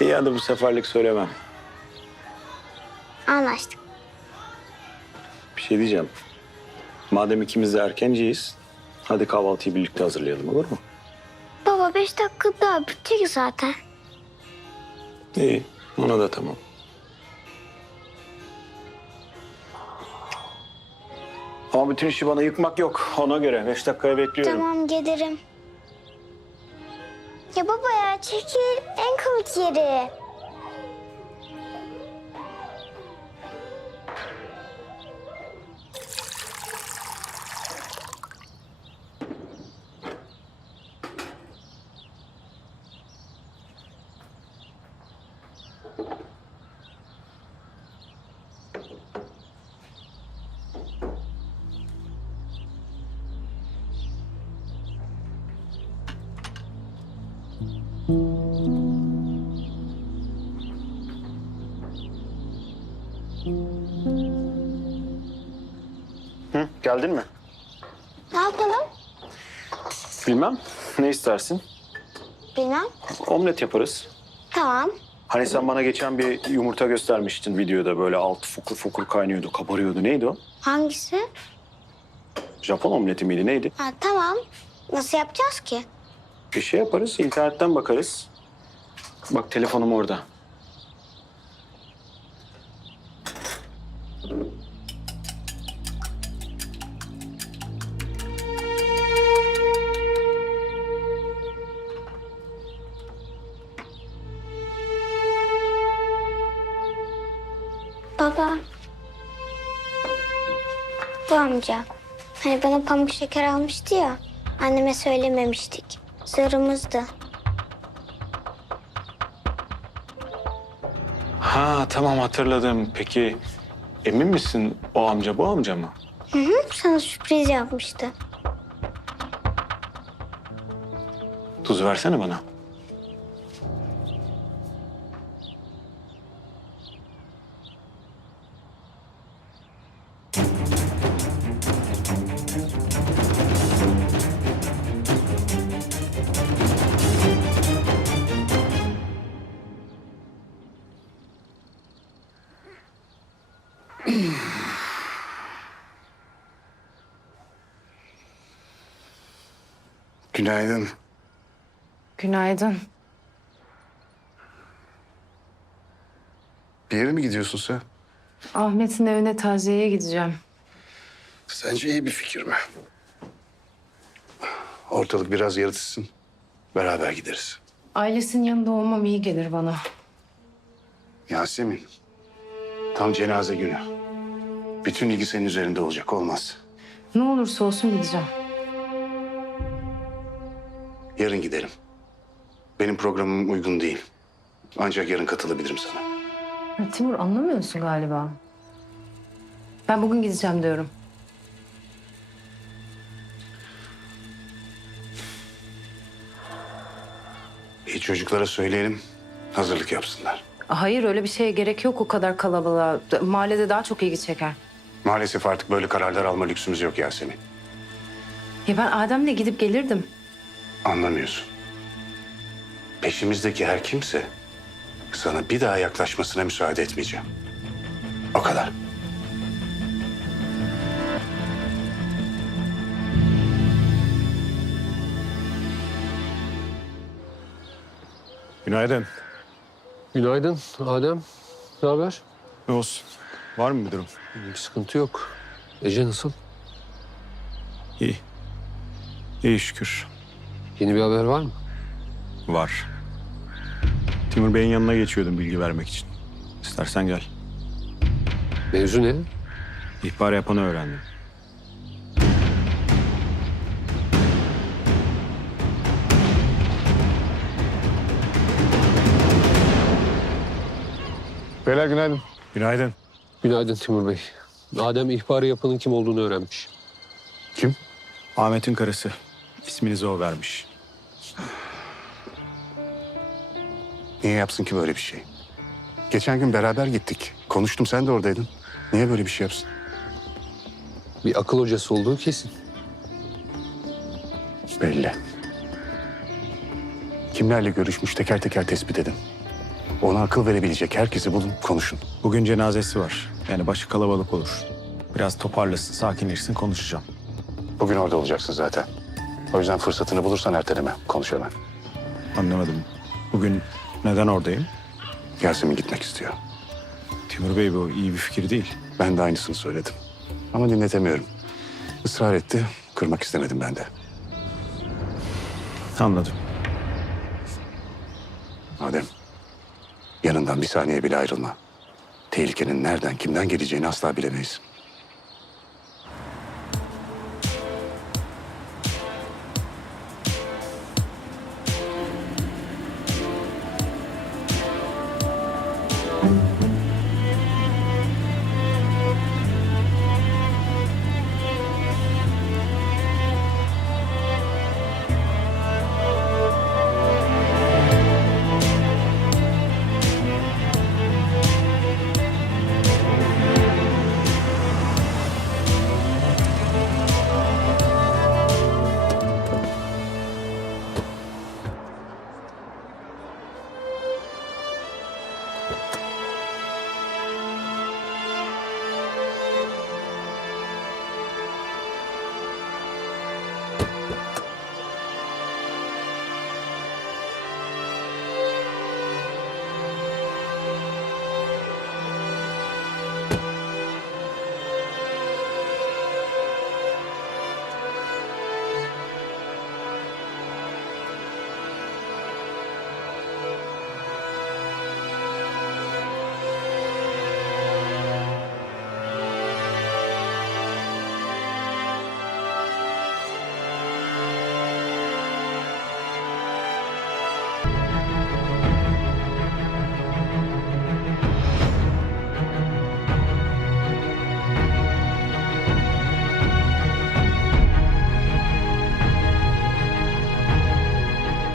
İyi hadi bu seferlik söylemem. Anlaştık. Bir şey diyeceğim. Madem ikimiz de erkenciyiz, hadi kahvaltıyı birlikte hazırlayalım olur mu? Baba beş dakika daha bitecek zaten. İyi, ona da tamam. Ama bütün işi bana yıkmak yok. Ona göre. Beş dakikaya bekliyorum. Tamam gelirim. Ya baba ya çekil en komik yeri. Hı, geldin mi? Ne yapalım? Bilmem. Ne istersin? Bilmem. Omlet yaparız. Tamam. Hani sen bana geçen bir yumurta göstermiştin videoda böyle altı fokur fokur kaynıyordu, kabarıyordu. Neydi o? Hangisi? Japon omleti miydi neydi? Ha, tamam. Nasıl yapacağız ki? Bir şey yaparız, internetten bakarız. Bak telefonum orada. Baba. Bu amca. Hani bana pamuk şeker almıştı ya. Anneme söylememiştik. Sırrımızdı. Ha tamam hatırladım. Peki emin misin o amca bu amca mı? Hı hı, sana sürpriz yapmıştı. Tuz versene bana. Günaydın. Günaydın. Bir yere mi gidiyorsun sen? Ahmet'in evine taziyeye gideceğim. Sence iyi bir fikir mi? Ortalık biraz yaratışsın. Beraber gideriz. Ailesinin yanında olmam iyi gelir bana. Yasemin, tam cenaze günü. Bütün ilgi senin üzerinde olacak. Olmaz. Ne olursa olsun gideceğim. Yarın gidelim. Benim programım uygun değil. Ancak yarın katılabilirim sana. Ya Timur anlamıyorsun galiba. Ben bugün gideceğim diyorum. İyi çocuklara söyleyelim. Hazırlık yapsınlar. Hayır öyle bir şeye gerek yok o kadar kalabalığa. Mahallede daha çok ilgi çeker. Maalesef artık böyle kararlar alma lüksümüz yok Yasemin. Ya ben Adem'le gidip gelirdim. Anlamıyorsun. Peşimizdeki her kimse sana bir daha yaklaşmasına müsaade etmeyeceğim. O kadar. Günaydın. Günaydın Adem. Ne haber? Ne olsun? Var mı bir durum? Bir sıkıntı yok. Ece nasıl? İyi. İyi şükür. Yeni bir haber var mı? Var. Timur Bey'in yanına geçiyordum bilgi vermek için. İstersen gel. Mevzu ne? İhbar yapanı öğrendim. Beyler günaydın. Günaydın. Günaydın Timur Bey. Adem ihbarı yapanın kim olduğunu öğrenmiş. Kim? Ahmet'in karısı. İsminizi o vermiş. Niye yapsın ki böyle bir şey? Geçen gün beraber gittik. Konuştum sen de oradaydın. Niye böyle bir şey yapsın? Bir akıl hocası olduğu kesin. Belli. Kimlerle görüşmüş teker teker tespit edin. Ona akıl verebilecek herkesi bulun, konuşun. Bugün cenazesi var. Yani başı kalabalık olur. Biraz toparlasın, sakinleşsin konuşacağım. Bugün orada olacaksın zaten. O yüzden fırsatını bulursan erteleme, konuş hemen. Anlamadım. Bugün neden oradayım? Yasemin gitmek istiyor. Timur Bey bu iyi bir fikir değil. Ben de aynısını söyledim. Ama dinletemiyorum. Israr etti, kırmak istemedim ben de. Anladım. Adem, yanından bir saniye bile ayrılma. Tehlikenin nereden, kimden geleceğini asla bilemeyiz.